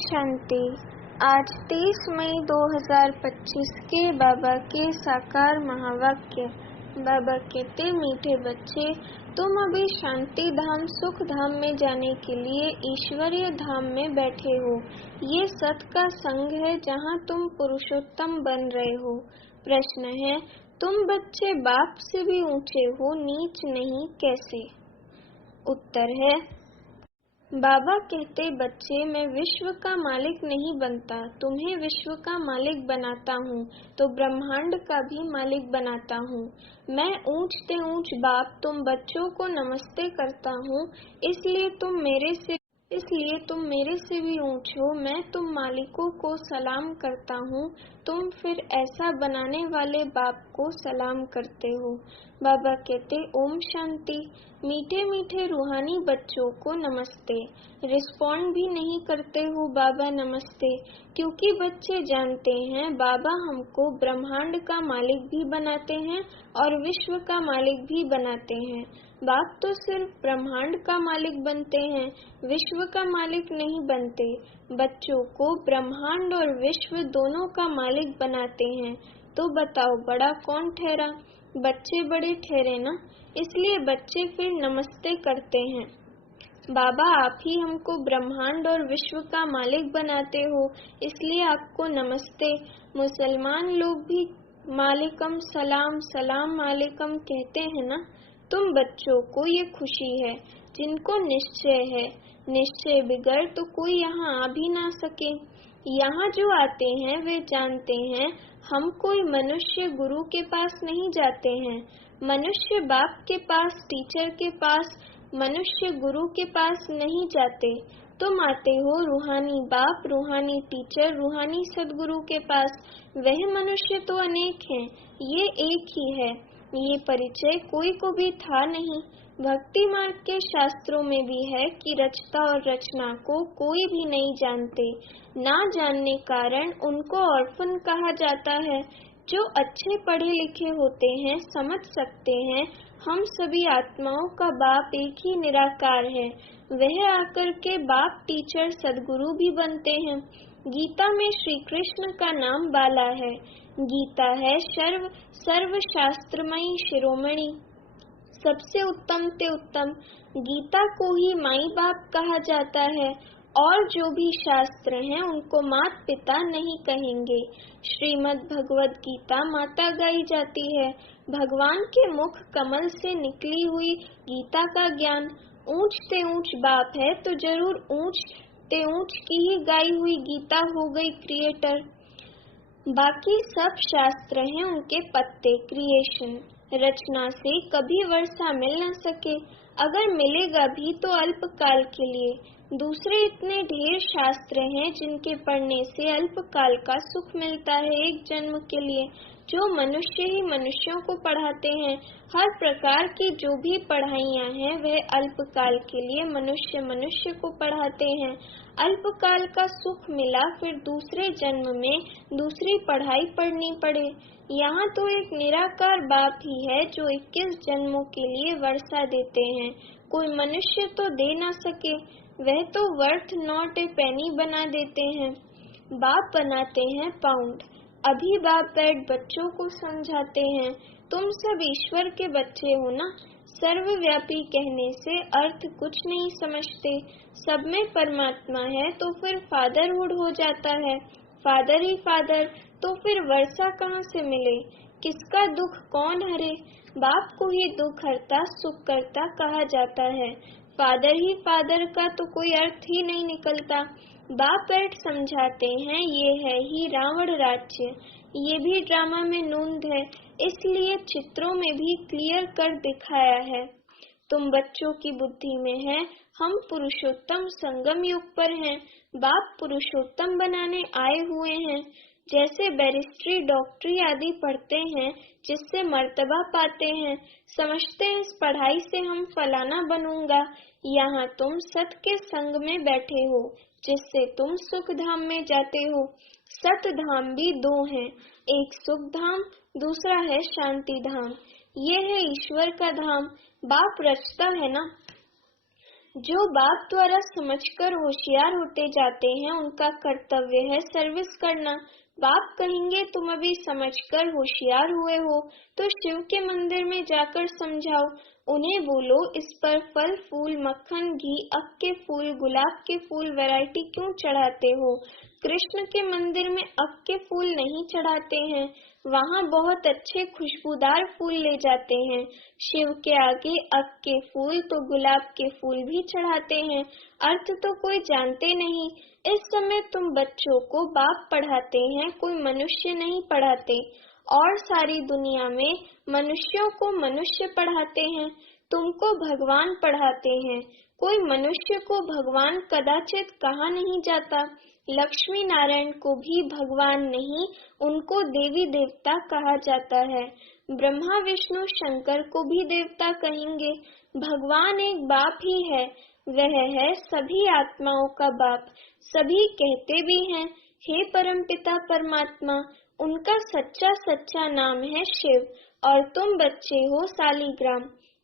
शांति। आज 30 मई 2025 के बाबा के साकार महावाक्य। बाबा कहते, मीठे बच्चे, तुम अभी शांति धाम सुख धाम में जाने के लिए ईश्वरीय धाम में बैठे हो। ये सत का संग है जहाँ तुम पुरुषोत्तम बन रहे हो। प्रश्न है, तुम बच्चे बाप से भी ऊंचे हो, नीच नहीं, कैसे? उत्तर है, बाबा कहते, बच्चे, मैं विश्व का मालिक नहीं बनता, तुम्हें विश्व का मालिक बनाता हूँ तो ब्रह्मांड का भी मालिक बनाता हूँ। मैं ऊंच ते ऊंच बाप तुम बच्चों को नमस्ते करता हूँ, इसलिए तुम मेरे से भी ऊंच हो। मैं तुम मालिकों को सलाम करता हूँ, तुम फिर ऐसा बनाने वाले बाप को सलाम करते हो। बाबा कहते, ओम शांति। मीठे मीठे रूहानी बच्चों को नमस्ते। रिस्पॉन्ड भी नहीं करते हो बाबा नमस्ते, क्योंकि बच्चे जानते हैं बाबा हमको ब्रह्मांड का मालिक भी बनाते हैं और विश्व का मालिक भी बनाते हैं। बाप तो सिर्फ ब्रह्मांड का मालिक बनते हैं, विश्व का मालिक नहीं बनते। बच्चों को ब्रह्मांड और विश्व दोनों का मालिक बनाते हैं। तो बताओ, बड़ा कौन ठहरा? बच्चे बड़े ठहरे ना, इसलिए बच्चे फिर नमस्ते करते हैं। बाबा, आप ही हमको ब्रह्मांड और विश्व का मालिक बनाते हो, इसलिए आपको नमस्ते। मुसलमान लोग भी मालिकम सलाम सलाम मालिकम कहते हैं ना। तुम बच्चों को ये खुशी है जिनको निश्चय है। निश्चय बिगड़ तो कोई यहाँ आ भी ना सके। यहाँ जो आते हैं वे जानते हैं हम कोई मनुष्य गुरु के पास नहीं जाते हैं। मनुष्य बाप के पास, टीचर के पास, मनुष्य गुरु के पास नहीं जाते। तुम आते हो रूहानी बाप, रूहानी टीचर, रूहानी सदगुरु के पास। वह मनुष्य तो अनेक हैं, ये एक ही है। ये परिचय कोई को भी था नहीं। भक्ति मार्ग के शास्त्रों में भी है कि रचता और रचना को कोई भी नहीं जानते। ना जानने कारण उनको ऑर्फन कहा जाता है। जो अच्छे पढ़े लिखे होते हैं समझ सकते हैं हम सभी आत्माओं का बाप एक ही निराकार है। वह आकर के बाप, टीचर, सदगुरु भी बनते हैं। गीता में श्री कृष्ण का नाम बाला है। गीता है सर्व शास्त्रमयी शिरोमणि, सबसे उत्तम ते उत्तम। गीता को ही माई बाप कहा जाता है और जो भी शास्त्र हैं उनको मात पिता नहीं कहेंगे। श्रीमद् भगवद गीता माता गाई जाती है। भगवान के मुख कमल से निकली हुई गीता का ज्ञान। ऊंच ते ऊंच बाप है तो जरूर ऊंच ते ऊंच की ही गाई हुई गीता हो गई क्रिएटर। बाकी सब शास्त्र हैं उनके पत्ते, क्रिएशन। रचना से कभी वर्षा मिल न सके, अगर मिलेगा भी तो अल्प काल के लिए। दूसरे इतने ढेर शास्त्र हैं जिनके पढ़ने से अल्प काल का सुख मिलता है, एक जन्म के लिए। जो मनुष्य ही मनुष्यों को पढ़ाते हैं। हर प्रकार की जो भी पढ़ाइयाँ हैं वह अल्प काल के लिए मनुष्य को पढ़ाते हैं। अल्पकाल का सुख मिला, फिर दूसरे जन्म में दूसरी पढ़ाई पढ़नी पड़े। यहाँ तो एक निराकार बाप ही है जो 21 जन्मों के लिए वर्षा देते हैं। कोई मनुष्य तो दे ना सके, वह तो वर्थ नॉट ए पेनी बना देते हैं। बाप बनाते हैं पाउंड। अभी बाप बैठ बच्चों को समझाते हैं, तुम सब ईश्वर के बच्चे हो ना। सर्वव्यापी कहने से अर्थ कुछ नहीं समझते। सब में परमात्मा है तो फिर फादरहुड हो जाता है। फादर ही फादर, तो फिर वर्षा कहाँ से मिले? किसका दुख कौन हरे? बाप को ही दुख हरता सुख करता कहा जाता है। फादर ही फादर का तो कोई अर्थ ही नहीं निकलता। बाप बैठ समझाते हैं, ये है ही रावण राज्य। ये भी ड्रामा में नूंद है, इसलिए चित्रों में भी क्लियर कर दिखाया है। तुम बच्चों की बुद्धि में है, हम पुरुषोत्तम संगम युग पर हैं। बाप पुरुषोत्तम बनाने आए हुए हैं। जैसे बैरिस्ट्री, डॉक्टरी आदि पढ़ते हैं जिससे मर्तबा पाते हैं, समझते हैं इस पढ़ाई से हम फलाना बनूंगा। यहाँ तुम सत के संग में बैठे हो जिससे तुम सुख धाम में जाते हो। सत धाम भी दो हैं, एक सुख धाम, दूसरा है शांति धाम। ये है ईश्वर का धाम। बाप रचता है ना। जो बाप द्वारा समझकर होशियार होते जाते हैं उनका कर्तव्य है सर्विस करना। बाप कहेंगे तुम अभी समझकर होशियार हुए हो तो शिव के मंदिर में जाकर समझाओ। उन्हें बोलो इस पर फल फूल मक्खन घी अक के फूल गुलाब के फूल वैरायटी क्यों चढ़ाते हो। कृष्ण के मंदिर में अक के फूल नहीं चढ़ाते हैं, वहाँ बहुत अच्छे खुशबूदार फूल ले जाते हैं। शिव के आगे अक के फूल तो गुलाब के फूल भी चढ़ाते हैं। अर्थ तो कोई जानते नहीं। इस समय तुम बच्चों को बाप पढ़ाते हैं, कोई मनुष्य नहीं पढ़ाते। और सारी दुनिया में मनुष्यों को मनुष्य पढ़ाते हैं, तुमको भगवान पढ़ाते हैं। कोई मनुष्य को भगवान कदाचित कहा नहीं जाता। लक्ष्मी नारायण को भी भगवान नहीं, उनको देवी देवता कहा जाता है। ब्रह्मा विष्णु शंकर को भी देवता कहेंगे। भगवान एक बाप ही है, वह है सभी आत्माओं का बाप। सभी कहते भी हैं हे परमपिता परमात्मा। उनका सच्चा सच्चा नाम है शिव और तुम बच्चे हो सालीग्राम।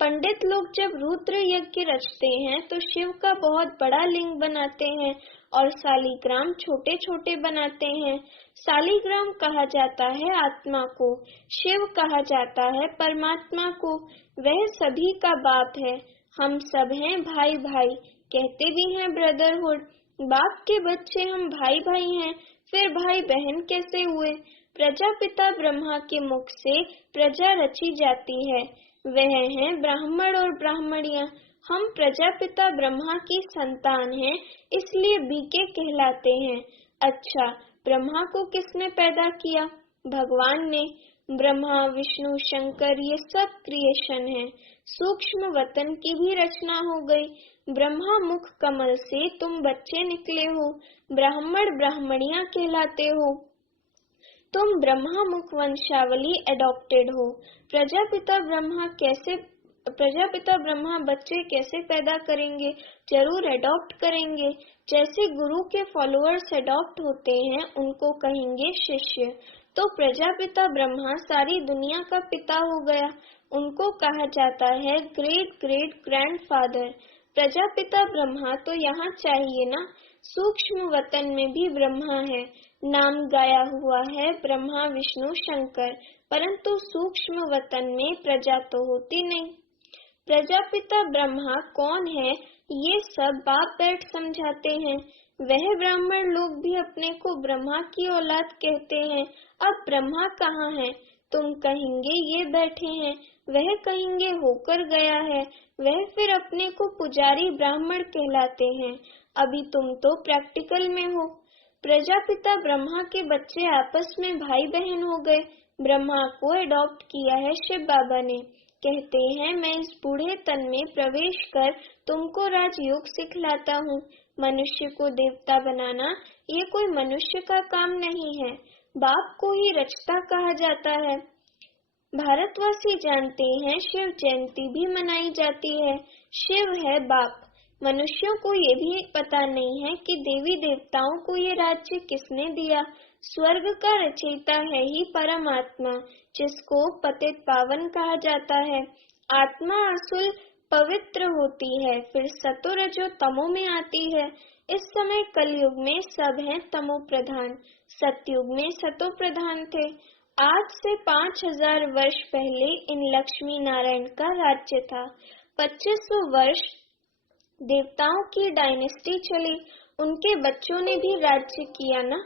पंडित लोग जब रुद्र यज्ञ रचते हैं तो शिव का बहुत बड़ा लिंग बनाते हैं और सालीग्राम छोटे छोटे बनाते हैं। सालीग्राम कहा जाता है आत्मा को, शिव कहा जाता है परमात्मा को। वह सभी का बाप है। हम सब हैं भाई भाई, कहते भी हैं ब्रदरहुड। बाप के बच्चे हम भाई भाई हैं, फिर भाई बहन कैसे हुए। प्रजापिता ब्रह्मा के मुख से प्रजा रची जाती है, वह हैं ब्राह्मण और ब्राह्मणियां। हम प्रजापिता ब्रह्मा की संतान हैं, इसलिए बीके कहलाते हैं। अच्छा, ब्रह्मा को किसने पैदा किया? भगवान ने। ब्रह्मा विष्णु शंकर ये सब क्रिएशन है। सूक्ष्म वतन की भी रचना हो गई। ब्रह्मा मुख कमल से तुम बच्चे निकले हो, ब्राह्मण ब्राह्मणियां कहलाते हो। तुम ब्रह्मा मुख वंशावली एडॉप्टेड हो। प्रजापिता ब्रह्मा बच्चे कैसे पैदा करेंगे? जरूर एडॉप्ट करेंगे। जैसे गुरु के फॉलोअर्स एडॉप्ट होते हैं, उनको कहेंगे शिष्य। तो प्रजापिता ब्रह्मा सारी दुनिया का पिता हो गया, उनको कहा जाता है great great grandfather. Prajapita Brahma तो यहाँ चाहिए ना। सूक्ष्म वतन में भी ब्रह्मा है, नाम गाया हुआ है ब्रह्मा विष्णु शंकर, परंतु सूक्ष्म वतन में प्रजा तो होती नहीं। प्रजापिता ब्रह्मा कौन है ये सब बाप बैठ समझाते हैं। वह ब्राह्मण लोग भी अपने को ब्रह्मा की औलाद कहते हैं। अब ब्रह्मा कहाँ है? तुम कहेंगे ये बैठे हैं, वह कहेंगे होकर गया है, वह फिर अपने को पुजारी ब्राह्मण कहलाते हैं। अभी तुम तो प्रैक्टिकल में हो। प्रजापिता ब्रह्मा के बच्चे आपस में भाई बहन हो गए। ब्रह्मा को अडॉप्ट किया है शिव बाबा ने। कहते हैं मैं इस बूढ़े तन में प्रवेश कर तुमको राजयोग सिखलाता हूँ। मनुष्य को देवता बनाना ये कोई मनुष्य का काम नहीं है, बाप को ही रचता कहा जाता है। भारतवासी जानते हैं शिव जयंती भी मनाई जाती है। शिव है बाप। मनुष्यों को ये भी पता नहीं है कि देवी देवताओं को ये राज्य किसने दिया। स्वर्ग का रचयिता है ही परमात्मा, जिसको पतित पावन कहा जाता है। आत्मा असुल पवित्र होती है, फिर सतो रजो तमो में आती है। इस समय कलयुग में सब हैं तमो प्रधान, सतयुग में सतो प्रधान थे। आज से 5000 वर्ष पहले इन लक्ष्मी नारायण का राज्य था। 2500 वर्ष देवताओं की डायनेस्टी चली, उनके बच्चों ने भी राज्य किया ना।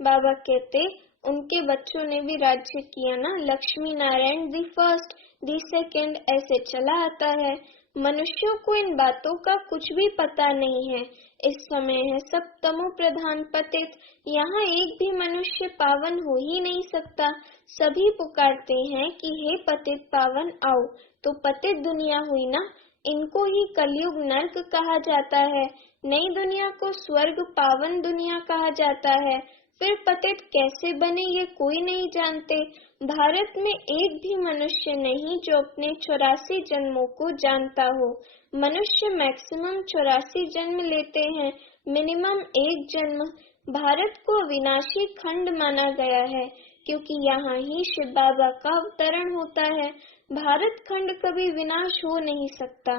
बाबा कहते उनके बच्चों ने भी राज्य किया ना। Lakshmi Narayan the first the second ऐसे चला आता है। मनुष्यों को इन बातों का कुछ भी पता नहीं है। इस समय है सब तमो प्रधान पतित। यहाँ एक भी मनुष्य पावन हो ही नहीं सकता। सभी पुकारते हैं कि हे पतित पावन आओ, तो पतित दुनिया हुई ना। इनको ही कलयुग नर्क कहा जाता है। नई दुनिया को स्वर्ग पावन दुनिया कहा जाता है। फिर पतित कैसे बने ये कोई नहीं जानते। भारत में एक भी मनुष्य नहीं जो अपने 84 जन्मों को जानता हो। मनुष्य मैक्सिमम 84 जन्म लेते हैं, मिनिमम एक जन्म। भारत को अविनाशी खंड माना गया है, क्योंकि यहाँ ही शिव बाबा का अवतरण होता है। भारत खंड कभी विनाश हो नहीं सकता।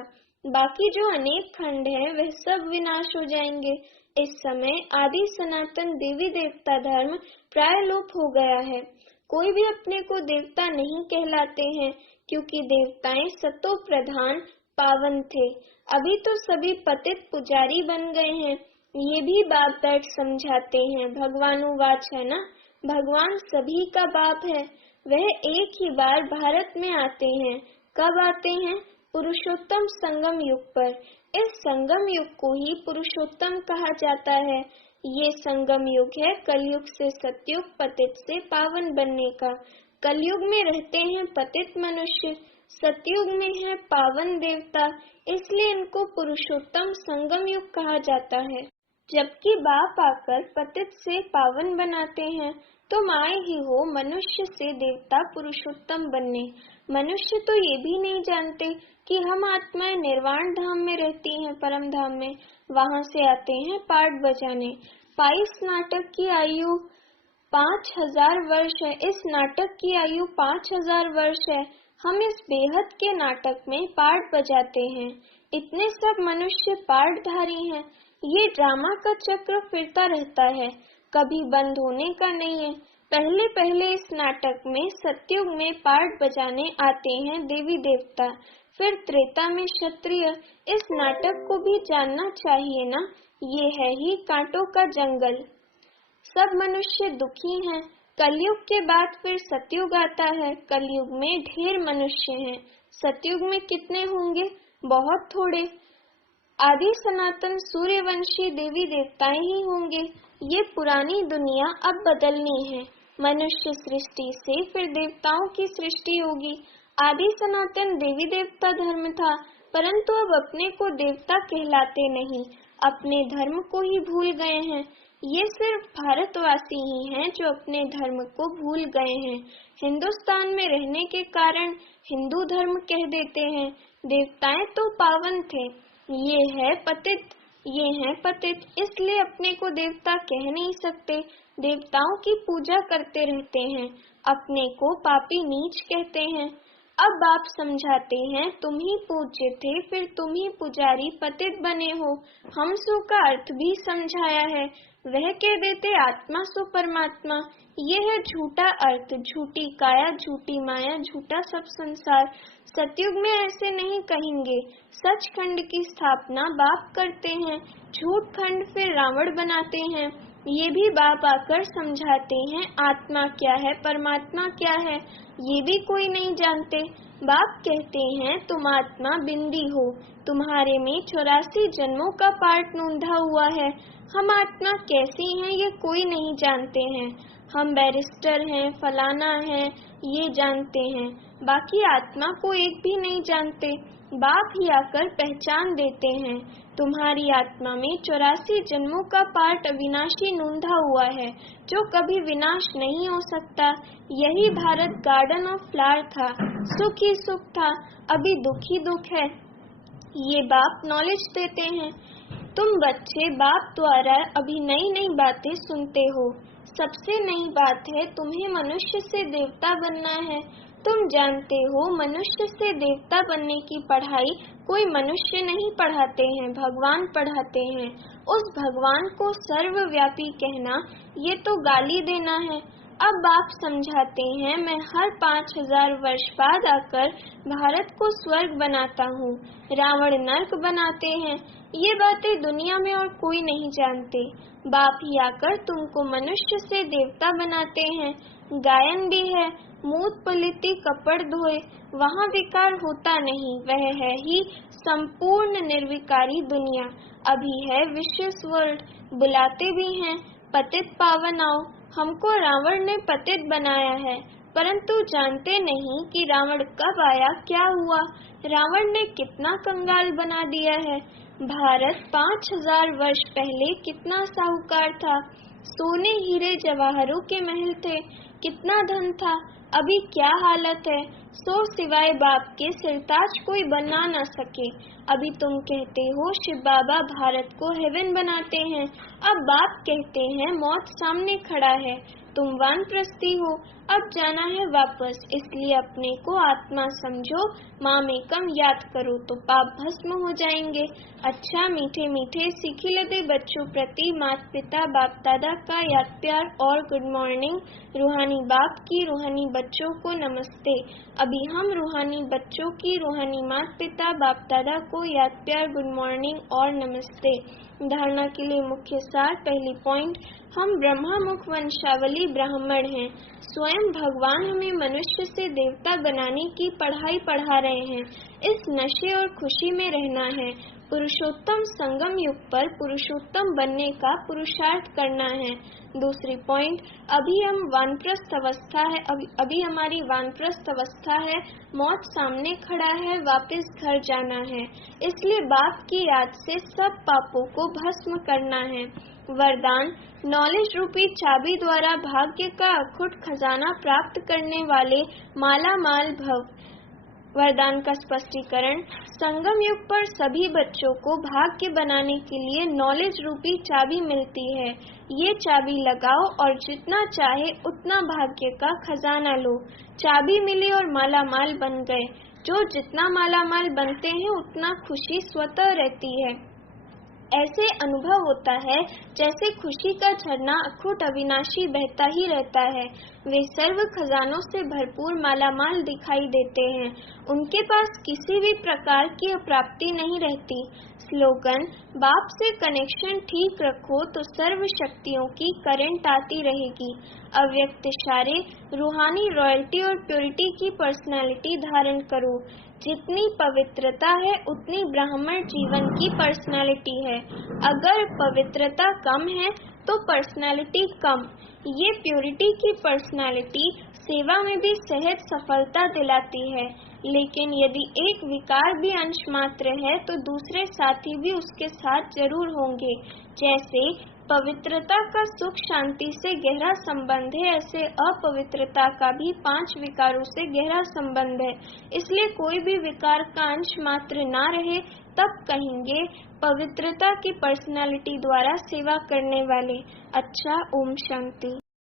बाकी जो अनेक खंड हैं वह सब विनाश हो जाएंगे। इस समय आदि सनातन देवी देवता धर्म प्राय लोप हो गया है। कोई भी अपने को देवता नहीं कहलाते हैं, क्योंकि देवताएं सतो प्रधान पावन थे। अभी तो सभी पतित पुजारी बन गए हैं। ये भी बाप बैठ समझाते हैं। भगवानुवाच है ना, भगवान सभी का बाप है। वह एक ही बार भारत में आते हैं। कब आते हैं? पुरुषोत्तम संगम युग पर। इस संगम युग को ही पुरुषोत्तम कहा जाता है। ये संगम युग है कलयुग से सतयुग, पतित से पावन बनने का। कलयुग में रहते हैं पतित मनुष्य, सतयुग में है पावन देवता, इसलिए इनको पुरुषोत्तम संगम युग कहा जाता है। जबकि बाप आकर पतित से पावन बनाते हैं, तुम आए ही हो मनुष्य से देवता पुरुषोत्तम बनने। मनुष्य तो ये भी नहीं जानते कि हम आत्माएं निर्वाण धाम में रहती हैं, परम धाम में। वहाँ से आते हैं पाठ बजाने। इस नाटक की आयु 5000 वर्ष है। इस नाटक की आयु 5000 वर्ष है। हम इस बेहद के नाटक में पाठ बजाते हैं। इतने सब मनुष्य पाठधारी हैं। ये ड्रामा का चक्र फिरता रहता है, कभी बंद होने का नहीं है। पहले पहले इस नाटक में सतयुग में पाठ बजाने आते हैं देवी देवता, फिर त्रेता में क्षत्रिय। इस नाटक को भी जानना चाहिए ना, ये है ही कांटों का जंगल। सब मनुष्य दुखी हैं। कलयुग के बाद फिर सतयुग आता है। कलयुग में ढेर मनुष्य हैं। सतयुग में कितने होंगे? बहुत थोड़े। आदि सनातन सूर्यवंशी देवी देवताएं ही होंगे। ये पुरानी दुनिया अब बदलनी है। मनुष्य सृष्टि से फिर देवताओं की सृष्टि होगी। आदि सनातन देवी देवता धर्म था, परंतु अब अपने को देवता कहलाते नहीं, अपने धर्म को ही भूल गए हैं। ये सिर्फ भारतवासी ही हैं जो अपने धर्म को भूल गए हैं। हिंदुस्तान में रहने के कारण हिंदू धर्म कह देते हैं। देवताएं तो पावन थे। ये हैं पतित, इसलिए अपने को देवता कह नहीं सकते। देवताओं की पूजा करते रहते हैं, अपने को पापी नीच कहते हैं। अब आप समझाते हैं तुम ही पूज्य थे, फिर तुम ही पुजारी पतित बने हो। हम सो का अर्थ भी समझाया है। वह कह देते आत्मा सो परमात्मा। ये है झूठा अर्थ, झूठी काया, झूठी माया, झूठा सब संसार। सतयुग में ऐसे नहीं कहेंगे। सच खंड की स्थापना बाप करते हैं, झूठ खंड फिर रावण बनाते हैं। ये भी बाप आकर समझाते हैं आत्मा क्या है, परमात्मा क्या है, ये भी कोई नहीं जानते। बाप कहते हैं तुम आत्मा बिंदी हो, तुम्हारे में 84 जन्मों का पाठ नोंधा हुआ है। हम आत्मा कैसी हैं ये कोई नहीं जानते हैं। हम बैरिस्टर हैं, फलाना हैं, ये जानते हैं, बाकी आत्मा को एक भी नहीं जानते। बाप ही आकर पहचान देते हैं तुम्हारी आत्मा में 84 जन्मों का पाठ अविनाशी नोंधा हुआ है, जो कभी विनाश नहीं हो सकता। यही भारत गार्डन ऑफ फ्लावर था, सुख ही सुख था, अभी दुख ही दुख है। ये बाप नॉलेज देते हैं। तुम बच्चे बाप द्वारा अभी नई नई बातें सुनते हो। सबसे नई बात है तुम्हें मनुष्य से देवता बनना है। तुम जानते हो मनुष्य से देवता बनने की पढ़ाई कोई मनुष्य नहीं पढ़ाते हैं, भगवान पढ़ाते हैं। उस भगवान को सर्वव्यापी कहना ये तो गाली देना है। अब आप समझाते हैं मैं हर 5000 वर्ष बाद आकर भारत को स्वर्ग बनाता हूँ, रावण नर्क बनाते हैं। ये बातें दुनिया में और कोई नहीं जानते। बाप ही आकर तुमको मनुष्य से देवता बनाते हैं। गायन भी है, मूत पलिति कपड़ धोए, वहाँ विकार होता नहीं। वह है ही संपूर्ण निर्विकारी दुनिया। अभी है विशेष वर्ल्ड, बुलाते भी हैं पतित पावन आओ। हमको रावण ने पतित बनाया है, परंतु जानते नहीं कि रावण कब आया, क्या हुआ। रावण ने कितना कंगाल बना दिया है। भारत 5000 वर्ष पहले कितना साहूकार था। सोने हीरे जवाहरों के महल थे, कितना धन था। अभी क्या हालत है। सो सिवाय बाप के सिरताज कोई बना न सके। अभी तुम कहते हो शिव बाबा भारत को हेवन बनाते हैं। अब बाप कहते हैं मौत सामने खड़ा है, तुम वानप्रस्थी हो, अब जाना है वापस, इसलिए अपने को आत्मा समझो, मामेकम याद करो तो पाप भस्म हो जाएंगे। अच्छा मीठे मीठे सीखिलते बच्चों प्रति माता पिता बाप दादा का याद प्यार और गुड मॉर्निंग। रूहानी बाप की रूहानी बच्चों को नमस्ते। अभी हम रूहानी बच्चों की रूहानी माता पिता बाप दादा को याद प्यार गुड मॉर्निंग और नमस्ते। धारणा के लिए मुख्य सार। पहली पॉइंट, हम ब्रह्मा मुख वंशावली ब्राह्मण हैं। स्वयं भगवान हमें मनुष्य से देवता बनाने की पढ़ाई पढ़ा रहे हैं। इस नशे और खुशी में रहना है। पुरुषोत्तम संगम युग पर पुरुषोत्तम बनने का पुरुषार्थ करना है। दूसरी पॉइंट, अभी हम वानप्रस्थ अवस्था है, अभी हमारी वानप्रस्थ अवस्था है, मौत सामने खड़ा है, वापस घर जाना है, इसलिए बाप की याद से सब पापों को भस्म करना है। वरदान, नॉलेज रूपी चाबी द्वारा भाग्य का अखुट खजाना प्राप्त करने वाले माला माल भव। वरदान का स्पष्टीकरण, संगम युग पर सभी बच्चों को भाग्य बनाने के लिए नॉलेज रूपी चाबी मिलती है। ये चाबी लगाओ और जितना चाहे उतना भाग्य का खजाना लो। चाबी मिली और मालामाल बन गए। जो जितना मालामाल बनते हैं उतना खुशी स्वतः रहती है। ऐसे अनुभव होता है जैसे खुशी का झरना अखुट अविनाशी बहता ही रहता है। वे सर्व खजानों से भरपूर मालामाल दिखाई देते हैं। उनके पास किसी भी प्रकार की अप्राप्ति नहीं रहती। स्लोगन, बाप से कनेक्शन ठीक रखो तो सर्व शक्तियों की करंट आती रहेगी। अव्यक्त इशारे, रूहानी रॉयल्टी और प्योरिटी की पर्सनालिटी धारण करो। जितनी पवित्रता है उतनी ब्राह्मण जीवन की पर्सनालिटी है। अगर पवित्रता कम है तो पर्सनालिटी कम। ये प्योरिटी की पर्सनालिटी सेवा में भी सहज सफलता दिलाती है। लेकिन यदि एक विकार भी अंश मात्र है तो दूसरे साथी भी उसके साथ जरूर होंगे। जैसे पवित्रता का सुख शांति से गहरा संबंध है, ऐसे अपवित्रता का भी 5 विकारों से गहरा संबंध है। इसलिए कोई भी विकार का अंश मात्र ना रहे तब कहेंगे पवित्रता की पर्सनालिटी द्वारा सेवा करने वाले। अच्छा, ओम शांति।